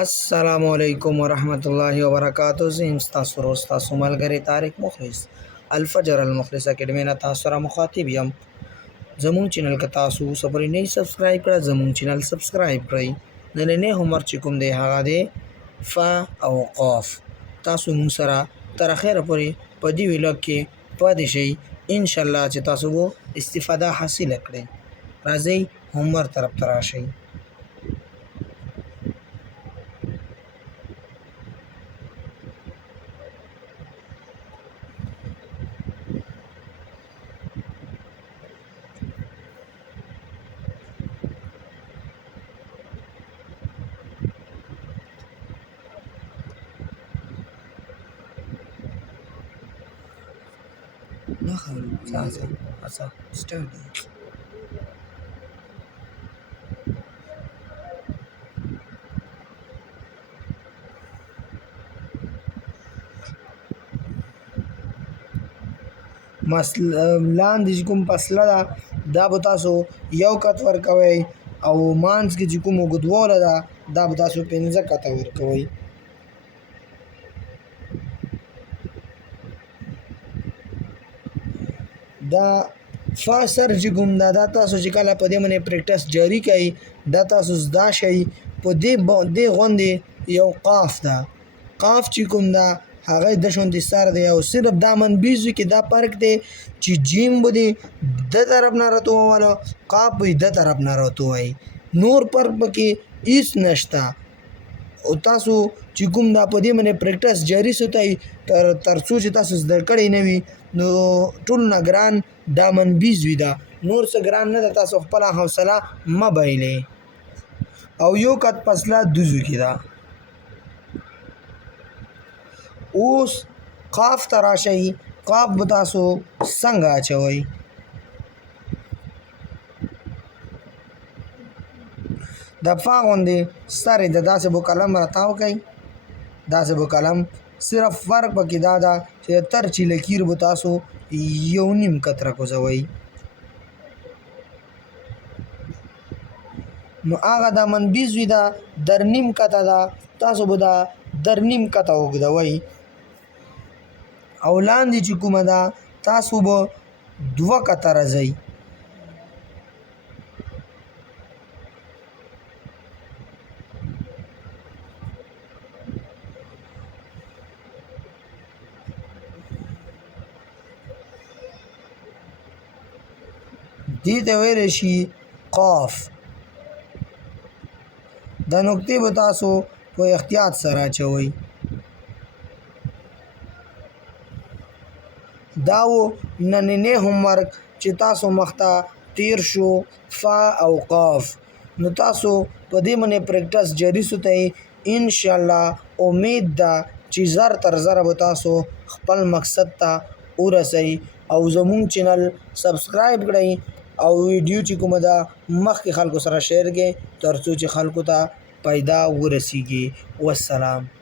अस्सलामुअलैकुम वरहमतुल्लाहि वबरकातुहू ज़िम तासुर उस्ताद मलगरी तारिक मुखलिस अलफजर अलमुखलिस अकेडमी ना तासुरा मुखातिब यम जमुन चैनल का तासु सबरी नहीं सब्सक्राइब करा जमुन चैनल सब्सक्राइब करी नले ने होमवर्क चिकुम दे हागा दे फ़ा औ क़ाफ तासु मुसरा तर खैर परी पदी विलग के पदिशई इंशाल्लाह च तासु वो इस्तिफादा हासिल करें राज़ी होमवर्क तरफ तराशई دخل अच्छा स्टार्ट لاندې چې کوم فاصله ده دا به تاسو یو کت ورکوئ او مانځ کې چې کوم اوږدواله ده دا به تاسو 15 کته ورکوئ. دا فاسر چې کوم دا تاسو چې کله په دې باندې پریکټس جاری کړئ دا تاسو زده شئ په دې غوندې یو قاف ده قاف چې کوم ده هغه د شونډې سر دی او صرف دا منبیزو کې دا فرق دی چې جیم بده د طرف نه راته واله قاف به د طرف نه راته وای نور فرق پکې هیڅ نشته او تاسو چې کوم دا په دې باندې پریکټس جاری ساتئ تر څو چې تاسو زده کړئ نه وي نو ټول نه ګران دا منبیز وي دا نور څه ګران نه ده تاسو خپله حوصله مه بایلئ او یو کت فاصله دوزو کې ده. اوس قاف ته راشئ قاف به تاسو څنګه اچوئ د فا غوندې سر یې د داسې به قلم راتاو کوئ داسې به قلم صرف فرق پکې دا ده چې تر چې لکیر به تاسو یو نیم کت راکوزوئ نو هغه دا منبیز وي دا در نیم کته ده تاسو به دا در نیم کته اوږدوئ او لاندې چې کومه ده تاسو به 2 کته راځئ دې ته ویلی شي قاف دا نقطې به تاسو په احتیاط سره اچوئ دا و نننی هومورک چې تاسو مخته تیر شو فا او قاف نو تاسو په دې باندې پریکټس جاری ساتئ انشاءالله امید ده چې زر تر زره به تاسو خپل مقصد ته ورسئ او زموږ چینل سبسکرایب کړئ او ویډیو چې کومه ده مخکې خلکو سره شیر کړئ تر څو چې خلکو ته پیدا ورسیږي. والسلام.